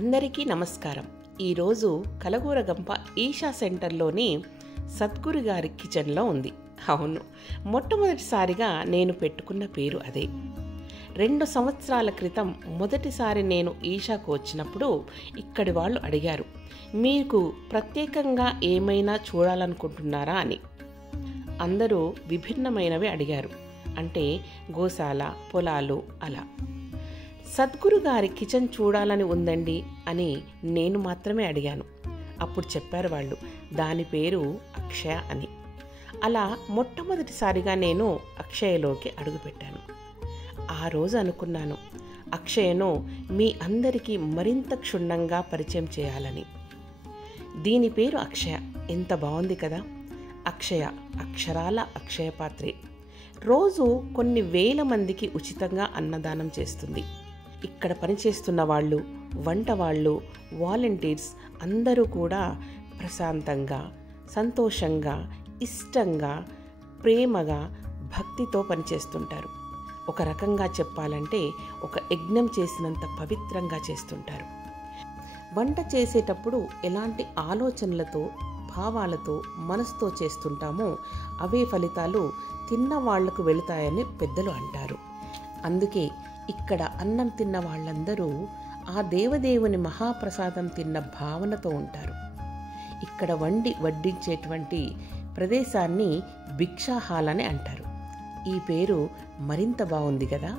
అందరికీ నమస్కారం. ఈరోజు కలగూరగంప ఈషా సెంటర్లోని సద్గురు గారి కిచెన్లో ఉంది. అవును, మొట్టమొదటిసారిగా నేను పెట్టుకున్న పేరు అదే. 2 సంవత్సరాల క్రితం మొదటిసారి నేను ఈషాకు వచ్చినప్పుడు ఇక్కడి వాళ్ళు అడిగారు, మీకు ప్రత్యేకంగా ఏమైనా చూడాలనుకుంటున్నారా అని. అందరూ విభిన్నమైనవి అడిగారు, అంటే గోశాల, పొలాలు అలా. సద్గురు గారి కిచెన్ చూడాలని ఉందండి అని నేను మాత్రమే అడిగాను. అప్పుడు చెప్పారు వాళ్ళు, దాని పేరు అక్షయ అని. అలా మొట్టమొదటిసారిగా నేను అక్షయలోకి అడుగుపెట్టాను. ఆ రోజు అనుకున్నాను, అక్షయను మీ అందరికీ మరింత క్షుణ్ణంగా పరిచయం చేయాలని. దీని పేరు అక్షయ. ఎంత బాగుంది కదా. అక్షయ అక్షరాల అక్షయ పాత్రే. రోజు కొన్ని వేల మందికి ఉచితంగా అన్నదానం చేస్తుంది. ఇక్కడ పనిచేస్తున్న వాళ్ళు, వంట వాళ్ళు, వాలంటీర్స్ అందరూ కూడా ప్రశాంతంగా, సంతోషంగా, ఇష్టంగా, ప్రేమగా, భక్తితో పనిచేస్తుంటారు. ఒక రకంగా చెప్పాలంటే ఒక యజ్ఞం చేసినంత పవిత్రంగా చేస్తుంటారు. వంట చేసేటప్పుడు ఎలాంటి ఆలోచనలతో, భావాలతో, మనసుతో చేస్తుంటామో అవే ఫలితాలు తిన్న వాళ్లకు వెళుతాయని పెద్దలు అంటారు. అందుకే ఇక్కడ అన్నం తిన్న వాళ్ళందరూ ఆ దేవదేవుని మహాప్రసాదం తిన్న భావనతో ఉంటారు. ఇక్కడ వడ్డించేటువంటి ప్రదేశాన్ని భిక్షా హాల్ అని అంటారు. ఈ పేరు మరింత బాగుంది కదా.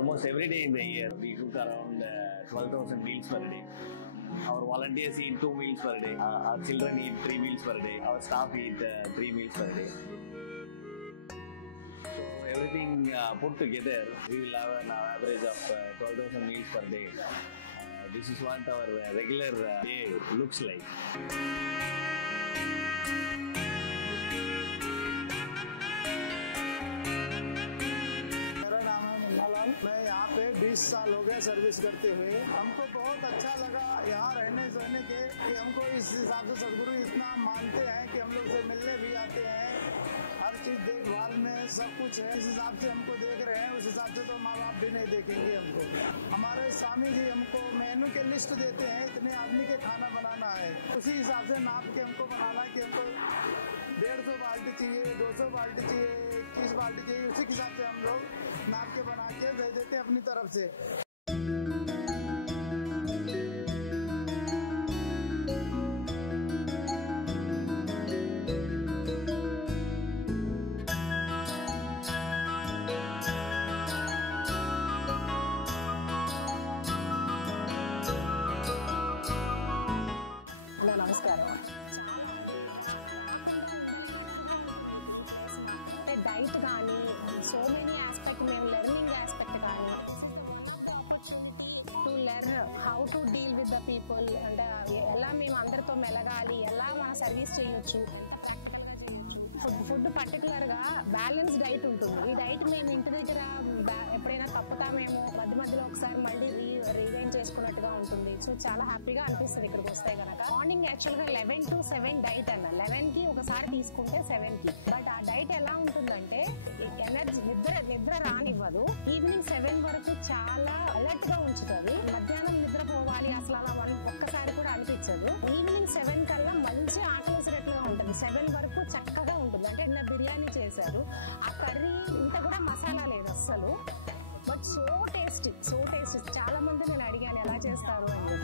Almost every day in the year, we cook around 12,000 meals per day. Our volunteers eat 2 meals per day. Our children eat 3 meals per day. Our staff eat 3 meals per day. So everything put together, we will have an average of 12,000 meals per day. This is what our regular day looks like. मैं यहाँ पे 20 साल हो गए service करते हुए। हमको बहुत अच्छा लगा यहाँ रहने सहने के, कि हमको इस हिसाब से सदगुरु इतना मानते हैं कि हम लोग से मिलने भी आते हैं। हर चीज देखभाल में सब कुछ है। इस हिसाब से हमको देख रहे हैं, उस हिसाब से तो माँ बाप भी नहीं देखेंगे हमको। हमारे स्वामी जी हमको मेनू के लिस्ट देते हैं, इतने आदमी के खाना बनाना है, उसी हिसाब से नाप के हमको बनाना है कि हमको 150 बाल्टी चाहिए, 200 बाल्टी चाहिए, 21 बाल्टी चाहिए। उसी के हिसाब से हम लोग नाप के बना के दे देते हैं अपनी तरफ से। నమస్కారం. డైట్ కానీ సో మెనీ ఆస్పెక్ట్, మేము లెర్నింగ్ ఆస్పెక్ట్ కానీ to learn how to deal with the people, అంటే ఎలా మేము అందరితో మెలగాలి, ఎలా మన సర్వీస్ చేయొచ్చు. ఫుడ్ పర్టికులర్గా బ్యాలెన్స్ డైట్ ఉంటుంది. ఈ డైట్ మేము ఇంటి దగ్గర ఎప్పుడైనా తప్పుతామేమో, మధ్యలో ఒకసారి మళ్ళీ రీవైండ్ చేసుకున్నట్టుగా ఉంటుంది. సో చాలా హ్యాపీగా అనిపిస్తుంది ఇక్కడికి వస్తే కనుక. మార్నింగ్ యాక్చువల్గా 11 to 7 డైట్ అన్న, 11కి ఒకసారి తీసుకుంటే 7కి. బట్ ఆ డైట్ ఎలా ఉంటుందంటే ఎనర్జీ, నిద్ర రానివ్వదు. ఈవినింగ్ 7 వరకు చాలా అలర్ట్ గా ఉంచుతుంది. మధ్యాహ్నం నిద్రపోవాలి అసలు అలా ఒక్కసారి కూడా అనిపించదు. ఈవినింగ్ 7 కల్లా మంచి ఆకలిసినట్లుగా ఉంటుంది. 7 వరకు చక్కగా ఉంటుంది. అంటే నిన్న బిర్యానీ చేశారు, ఆ కర్రీ ఇంత కూడా మసాలా లేదు అస్సలు. But so tasty, so tasty. చాలా మంది నేను అడిగాను ఎలా చేస్తారు అని.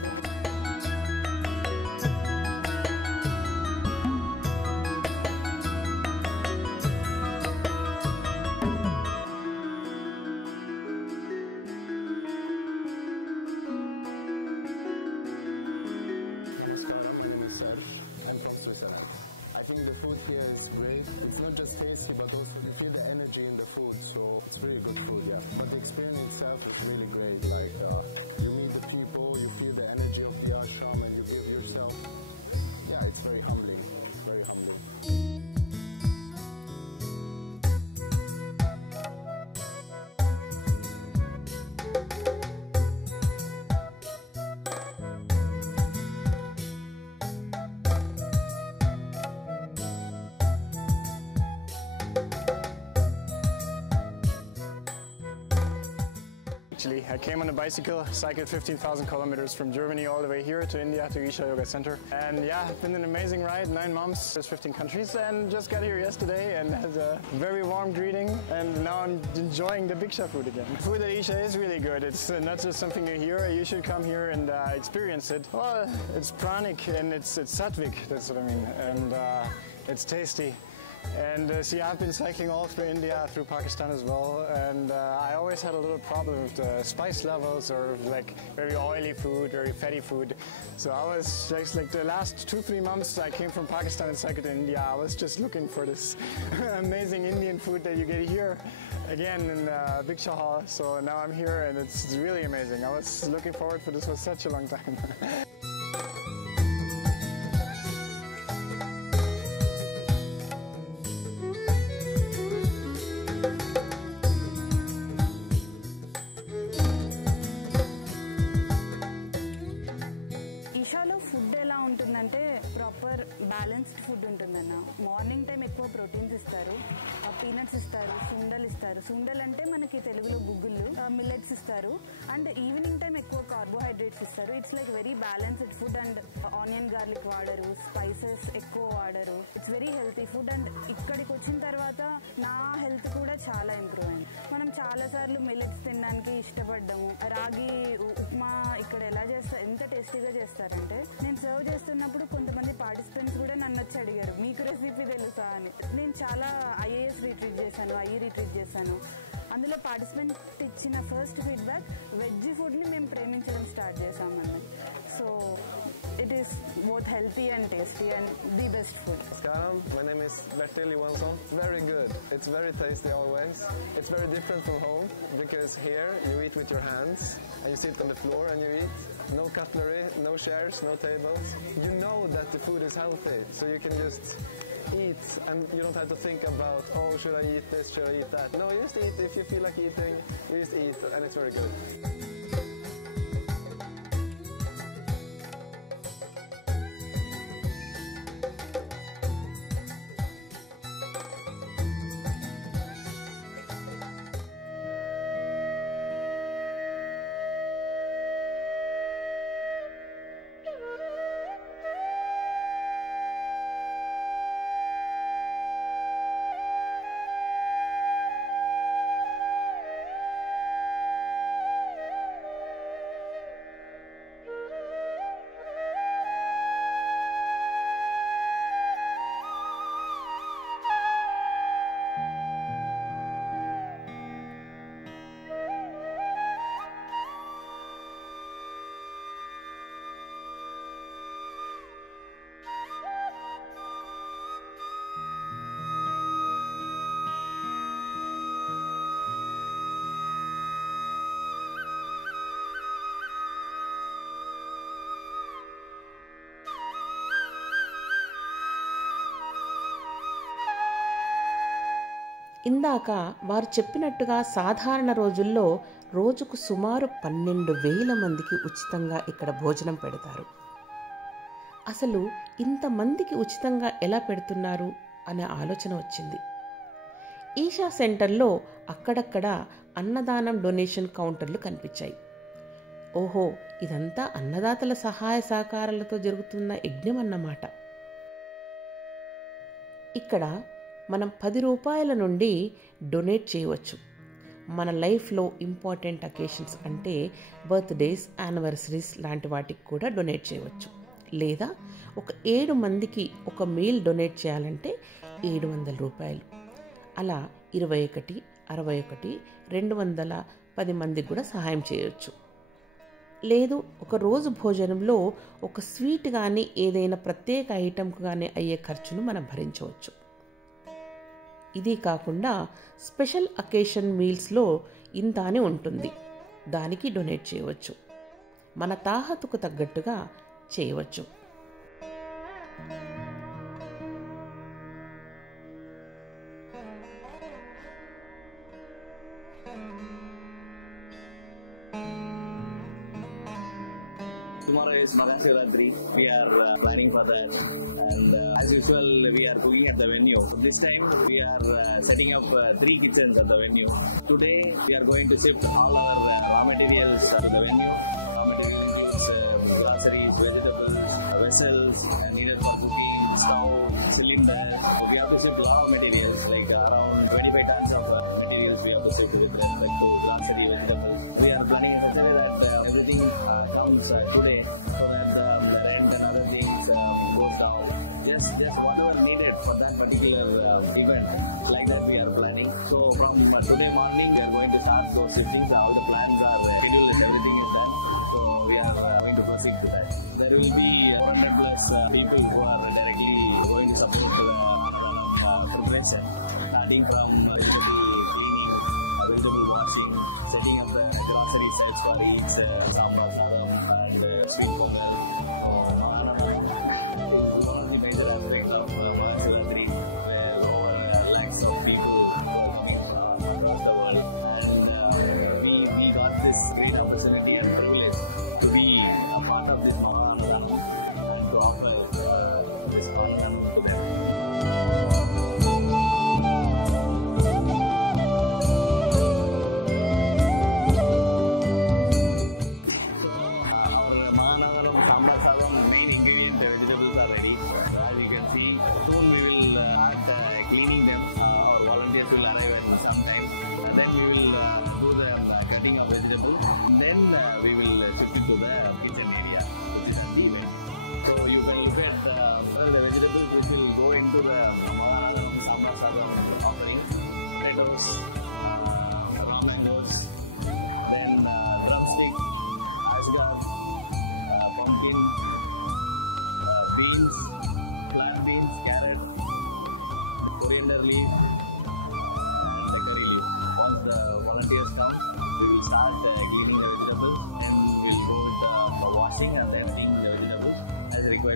tasty, but also you feel the energy in the food, so it's really good food, yeah. But the experience itself is really great. Like you meet the people, you feel the energy of the ashram, and you give yourself. Yeah, it's very humbling. It's very humbling. I came on a bicycle, cycled 15,000 kilometers from Germany all the way here to India to Isha Yoga Center. And yeah, it's been an amazing ride, 9 months, there's 15 countries, and just got here yesterday and had a very warm greeting, and now I'm enjoying the Bhiksha food again. Food at Isha is really good. It's not just something you hear, you should come here and experience it. Well, it's pranic and it's sattvic, that's what I mean, and it's tasty. And see, I've been cycling all through India, through Pakistan as well, and I always had a little problem with the spice levels or like very oily food, very fatty food. So I was just like the last 2-3 months I came from Pakistan and cycled to India, I was just looking for this amazing Indian food that you get here again in Bhiksha Hall. So now I'm here and it's really amazing. I was looking forward for this for such a long time. ఈషాలో food ఎలా ఉంటుందంటే proper balanced food ఉంటుందన్న. Morning time ఎక్కువ proteins ఇస్తారు, peanuts ఇస్తారు, సుండలు ఇస్తారు. సుండలు అంటే మనకి తెలుగులో గుగ్గుళ్ళు, మిల్లెట్స్ ఇస్తారు. అండ్ ఈవినింగ్ టైం ఎక్కువ కార్బోహైడ్రేట్స్ ఇస్తారు. It's like very balanced food. And onion garlic వాడరు, స్పైసెస్ ఎక్కువ వాడరు. It's very healthy food. And ఇక్కడికి వచ్చిన తర్వాత నా హెల్త్ కూడా చాలా ఇంప్రూవ్ అయింది. మనం చాలాసార్లు మిల్లెట్స్ తినడానికి ఇష్టపడ్డాము. రాగి ఉప్మా ఇక్కడ ఎలా చేస్తారు, ఎంత టేస్టీగా చేస్తారంటే నేను సర్వ్ చేస్తున్నప్పుడు కొంతమంది పార్టిసిపెంట్స్ కూడా నన్ను వచ్చి అడిగారు మీకు రెసిపీ తెలుసా అని. నేను చాలా ఐఏఎస్ రిట్రీట్ చేశాను, ఐఈ రిట్రీట్ చేశాను. అందులో పార్టిసిపెంట్ ఇచ్చిన ఫస్ట్ ఫీడ్బ్యాక్ వెజ్ ఫుడ్ని మేము ప్రేమించడం స్టార్ట్ చేసామని. So it is both healthy and tasty and the best food. Namaskaram, my name is Bertil Johansson. Very good. It's very tasty always. It's very different from home because here you eat with your hands and you sit on the floor and you eat. No cutlery, no chairs, no tables. You know that the food is healthy, so you can just eat and you don't have to think about, oh, should I eat this, should I eat that. No, you just eat. If you feel like eating, you just eat and it's very good. ఇందాక వారు చెప్పినట్టుగా సాధారణ రోజుల్లో రోజుకు సుమారు 12,000 మందికి ఉచితంగా ఇక్కడ భోజనం పెడతారు. అసలు ఇంతమందికి ఉచితంగా ఎలా పెడుతున్నారు అనే ఆలోచన వచ్చింది. ఈషా సెంటర్లో అక్కడక్కడ అన్నదానం డొనేషన్ కౌంటర్లు కనిపించాయి. ఓహో, ఇదంతా అన్నదాతల సహాయ సహకారాలతో జరుగుతున్న యజ్ఞం అన్నమాట. ఇక్కడ మనం 10 రూపాయల నుండి డొనేట్ చేయవచ్చు. మన లైఫ్లో ఇంపార్టెంట్ అకేషన్స్ అంటే బర్త్డేస్, యానివర్సరీస్ లాంటి వాటికి కూడా డొనేట్ చేయవచ్చు. లేదా ఒక 7 మందికి ఒక మీల్ డొనేట్ చేయాలంటే 700 రూపాయలు. అలా 21, 61, 210 మందికి కూడా సహాయం చేయవచ్చు. లేదు ఒక రోజు భోజనంలో ఒక స్వీట్ కానీ ఏదైనా ప్రత్యేక ఐటెంకు కానీ అయ్యే ఖర్చును మనం భరించవచ్చు. ఇది కాకుండా స్పెషల్ అకేషన్ మీల్స్లో ఇంత అని ఉంటుంది, దానికి డొనేట్ చేయవచ్చు. మన తాహతుకు తగ్గట్టుగా చేయవచ్చు. Tomorrow is Mahashivratri. We are planning for that, and as usual, we are cooking at the venue. This time, we are setting up 3 kitchens at the venue. Today, we are going to shift all our raw materials to the venue. Raw material includes groceries, vegetables, vessels, needed for cooking, stove, cylinder. So we have to shift a lot of materials, like around 25 tons of materials we have to shift with respect to grocery, vegetables. We are planning in such a way that everything comes today, so that the rent and other things goes down. Just whatever needed for that particular event, like that we are planning. So from today morning we are going to start those shiftings. All the plans are scheduled and everything is done. So we are going to proceed to that. There will be 400 plus people who are directly going to support the preparation, starting from vegetable cleaning, vegetable washing, setting up the grocery sets for each sambar sadam and sweet pongal. So is one of the major aspects of Mahashivratri, where over lakhs of people are coming from across the world, and we got this great opportunity and privilege to be a part of this Mahanadhanam and to offer this Mahanadhanam to them.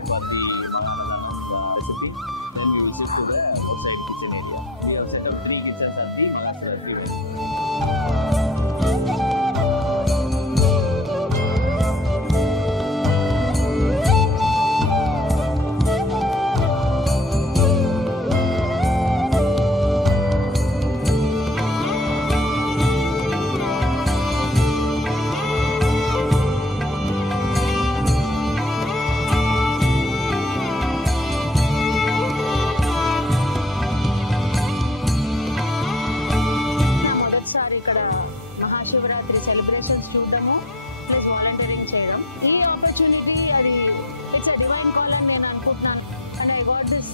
For the Mahanadhanam recipe, then we will shift to the outside kitchen area. We have set up 3 kitchens at the Mahashivratri venue. చూడడము plus volunteering చేయడం. ఈ opportunity అది it's a divine call అని నేను అనుకుంటున్నాను. And I got this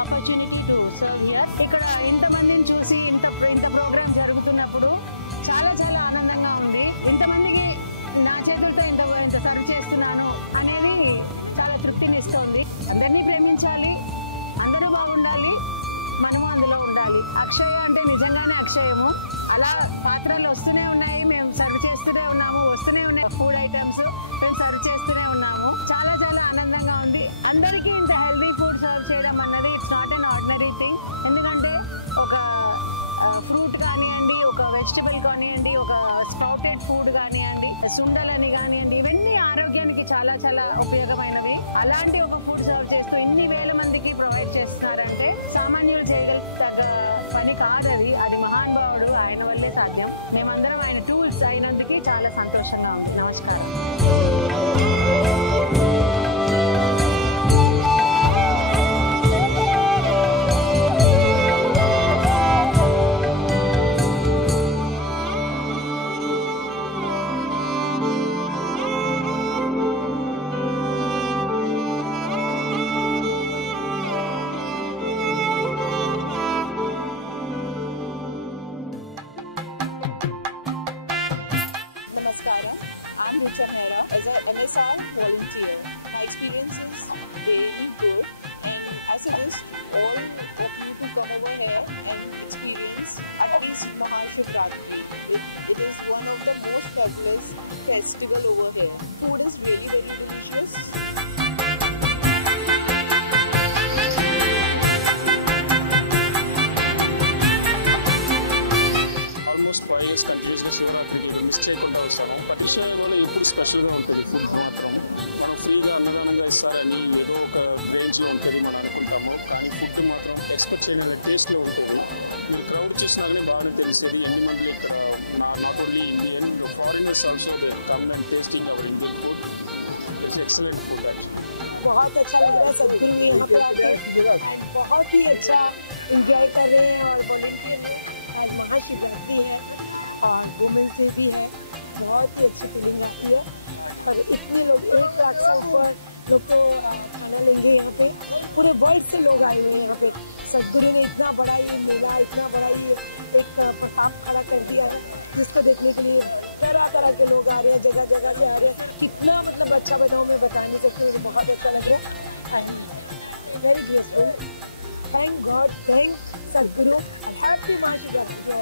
opportunity to serve here. ఇక్కడ ఇంతమందిని చూసి ఇంత ప్రోగ్రామ్ జరుగుతున్నప్పుడు చాలా చాలా ఆనందంగా ఉంది. ఇంతమందికి నా చేతులతో ఇంత సర్వ్ చేస్తున్నాను అనేది చాలా తృప్తిని ఇస్తోంది. అందరినీ ప్రేమించాలి, అందరూ బాగుండాలి, మనము అందులో ఉండాలి. అక్షయ అంటే నిజంగానే అక్షయము. అలా పాత్రలు వస్తూనే ఉన్నాయి, మేము సర్వ్ చేస్తూనే ఉన్నాము, వస్తూనే ఉన్నాయి ఫుడ్ ఐటమ్స్, మేము సర్వ్ చేస్తూనే ఉన్నాము. చాలా చాలా ఆనందంగా ఉంది. అందరికీ ఇంత హెల్దీ ఫుడ్ సర్వ్ చేయడం అన్నది it's not an ordinary thing. ఎందుకంటే ఒక ఫ్రూట్ కానివ్వండి, ఒక వెజిటబుల్ కానివ్వండి, ఒక స్పౌటెడ్ ఫుడ్ కానివ్వండి, సుండలని కానివ్వండి, ఇవన్నీ ఆరోగ్యానికి చాలా చాలా ఉపయోగమైనవి. అలాంటి ఒక ఫుడ్ సర్వ్ చేస్తూ ఇన్ని వేల మందికి ప్రొవైడ్ చేస్తున్నారంటే సామాన్యులు చేయగలిగ పని కాదది. అది మహానుభావుడు, ఆయన వల్లే సాధ్యం. మేమందరం ఆయన టూల్స్ అయినందుకు చాలా సంతోషంగా ఉంది. నమస్కారం. I'm Richa Mehra. festival over here. Food is really very delicious. Almost 5 years కంటిన్యూస్గా శివరాత్రికి మిస్ చేయకుండా వచ్చాము. ప్రతి విషయంలో ఎప్పుడు స్పెషల్గా ఉంటుంది ఫుడ్ మాత్రం. మనం ఫ్రీగా అన్నదానంగా ఇస్తారని ఏదో ఒక రేంజ్లో ఉంటుంది మనం అనుకుంటాము, కానీ ఫుడ్ మాత్రం ఎక్స్పెక్ట్ చేయలేని టేస్ట్లో ఉంటుంది. మీరు క్రౌడ్ చూసినాకనే బాగా తెలిసేది ఎన్ని మంది ఇక్కడ not only Indian foreigners also they come and tasting our Indian food. It's excellent food actually. बहुत अच्छा लग रहा है सदगुरु में यहाँ पर आके, बहुत ही अच्छा इंजॉय कर रहे हैं. और वॉलंटियर में आज महाशिवरात्रि है और वुमेन्स डे भी है. बहुत ही अच्छी फीलिंग आती है. और इतने लोग 1 लाख से ऊपर लोग तो खाना लेंगे यहाँ पे. पूरे वर्ल्ड से लोग आए हैं यहाँ पे. सदगुरु ने इतना बड़ा ये मेला, इतना बड़ा ये एक प्रसाद खड़ा कर दिया है जिसको देखने के लिए तरह तरह के लोग आ रहे हैं, जगह जगह से आ रहे हैं. कितना मतलब अच्छा बनाओ मैं बताने को मुझे बहुत अच्छा लग रहा है. Very beautiful. Thank God, thank Sadhguru. Happy माँ की जाती है.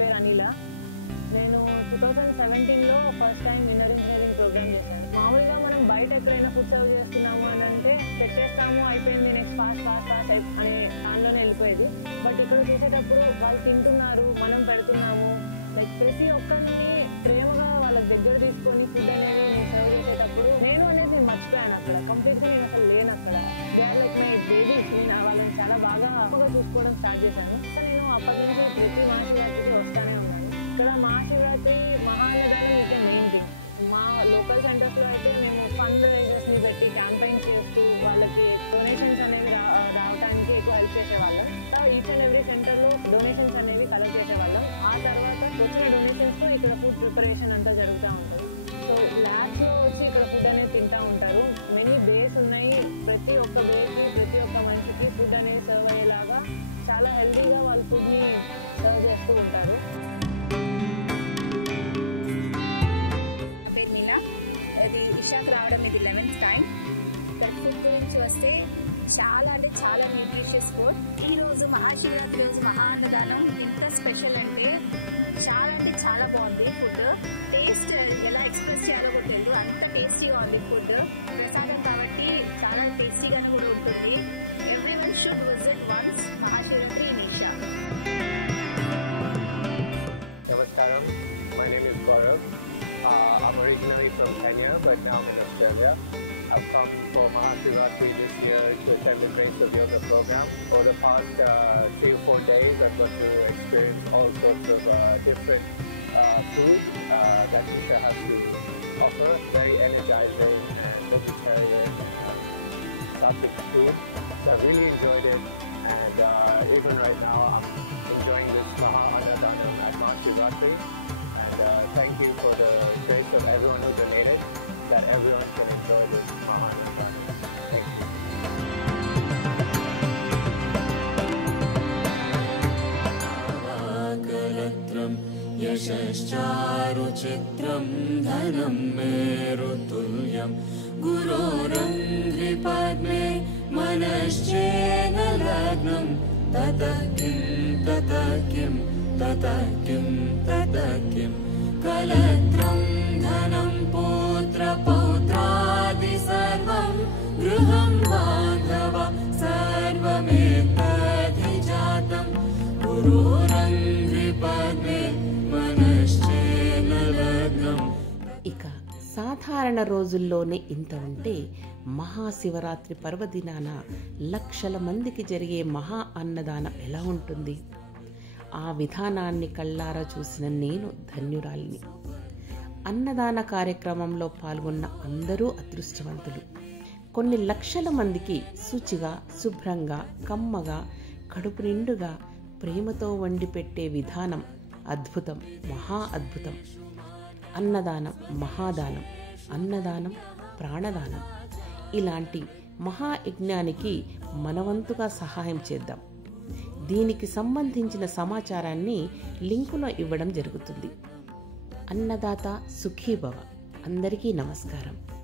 పేరు అనిల. నేను 2017లో first time inner engineering programme చేశాను. మామూలుగా మనం బయట ఎక్కడైనా ఫుడ్ సర్వ్ చేస్తున్నాము అని అంటే పెట్టేస్తాము, అయిపోయింది, నెక్స్ట్ ఫాస్ట్ అనే దానిలోనే వెళ్ళిపోయేది. బట్ ఇక్కడ చేసేటప్పుడు వాళ్ళు తింటున్నారు, మనం పెడుతున్నాము. లైక్ ప్రతి ఒక్కరిని ప్రేమగా వాళ్ళ దగ్గర తీసుకొని ఫుడ్ అనేది నేను సర్వ్ చేసేటప్పుడు నేను అనేది మర్చిపోయాను. అక్కడ కంప్లీట్గా నేను అసలు లేను అక్కడ. They are like my babies. వాళ్ళని చాలా బాగా చూసుకోవడం స్టార్ట్ చేశాను. నేను అప్పటి నుంచి ప్రతి మహాశివరాత్రికి వస్తానే ఉన్నాను. ఇక్కడ మహాశివరాత్రి మహాన్నదానం ఇదే మెయిన్ థింగ్. మా లోకల్ సెంటర్స్లో అయితే మేము ఫండ్ రైజర్స్ని పెట్టి క్యాంపెయిన్ చేస్తూ వాళ్ళకి డొనేషన్స్ అనేవి రావడానికి ఎక్కువ హెల్ప్ చేసేవాళ్ళం. ఈచ్ అండ్ ఎవ్రీ సెంటర్లో డొనేషన్స్ అనేవి కలెక్ట్ చేసేవాళ్ళం. ఆ తర్వాత వచ్చిన డొనేషన్స్తో ఇక్కడ ఫుడ్ ప్రిపరేషన్ అంతా జరుగుతూ ఉంటుంది. సో ల్యాబ్స్లో వచ్చి ఇక్కడ ఫుడ్ అనేది తింటూ ఉంటారు. మెనీ బేస్ ఉన్నాయి. ప్రతి ఒక్క బేకి ప్రతి ఒక్క మనిషికి ఫుడ్ అనేది సర్వ్ అయ్యేలాగా చాలా హెల్తీగా వాళ్ళు ఫుడ్ని సర్వ్ చేస్తూ ఉంటారు. పేరు మీనా. అది ఇషాకు రావడం ఇది 11th టైం. ఇక్కడ ఫుడ్ గురించి వస్తే చాలా అంటే చాలా న్యూట్రిషియస్ ఫుడ్. ఈరోజు మహాశివరాత్రి రోజు మహాన్నదానం ఎంత స్పెషల్ అంటే చాలా బాగుంది ఫుడ్. టేస్ట్ ఎలా ఎక్స్ప్రెస్ చేయాలో కూడా తెలియదు, అంత టేస్టీగా ఉంది ఫుడ్. ప్రసాదం కాబట్టి చాలా టేస్టీగానే కూడా ఉంటుంది. Everyone should visit once Mahashivratri in Isha. Namaskaram, my name is Gaurav. I'm originally from Kenya, but now I'm in Australia. I've come for Mahashivratri this year to attend the Grace of Yoga program. For the past 3 or 4 days, I've got to experience all sorts of different food that Isha has to offer. Very energizing and vegetarian, lots of food. So I really enjoyed it, and even right now I'm enjoying this Maha-Annadanam at Mahashivratri. And thank you for the grace of everyone who donated, that everyone can enjoy this Maha-Annadanam. Thank you. यशश्चारुचित्रं धनं मेरुतुल्यं गुरोरङ्घ्रिपद्मे मनश्चेन लग्नं ततः किं कलत्रं धनं पौत्रादि सर्वं गृहं बान्धव सर्वमेतधिजातं गुरोरङ्घ्रिपद्मे ఇక సాధారణ రోజుల్లోనే ఇంత ఉంటే మహాశివరాత్రి పర్వదినాన లక్షల మందికి జరిగే మహా అన్నదానం ఎలా ఉంటుంది? ఆ విధానాన్ని కళ్ళారా చూసిన నేను ధన్యురాలిని. అన్నదాన కార్యక్రమంలో పాల్గొన్న అందరూ అదృష్టవంతులు. కొన్ని లక్షల మందికి శుచిగా, శుభ్రంగా, కమ్మగా, కడుపు నిండుగా, ప్రేమతో వండి పెట్టే విధానం అద్భుతం, మహా అద్భుతం. అన్నదానం మహాదానం, అన్నదానం ప్రాణదానం. ఇలాంటి మహాయజ్ఞానికి మనవంతుగా సహాయం చేద్దాం. దీనికి సంబంధించిన సమాచారాన్ని లింకులో ఇవ్వడం జరుగుతుంది. అన్నదాత సుఖీభవ. అందరికీ నమస్కారం.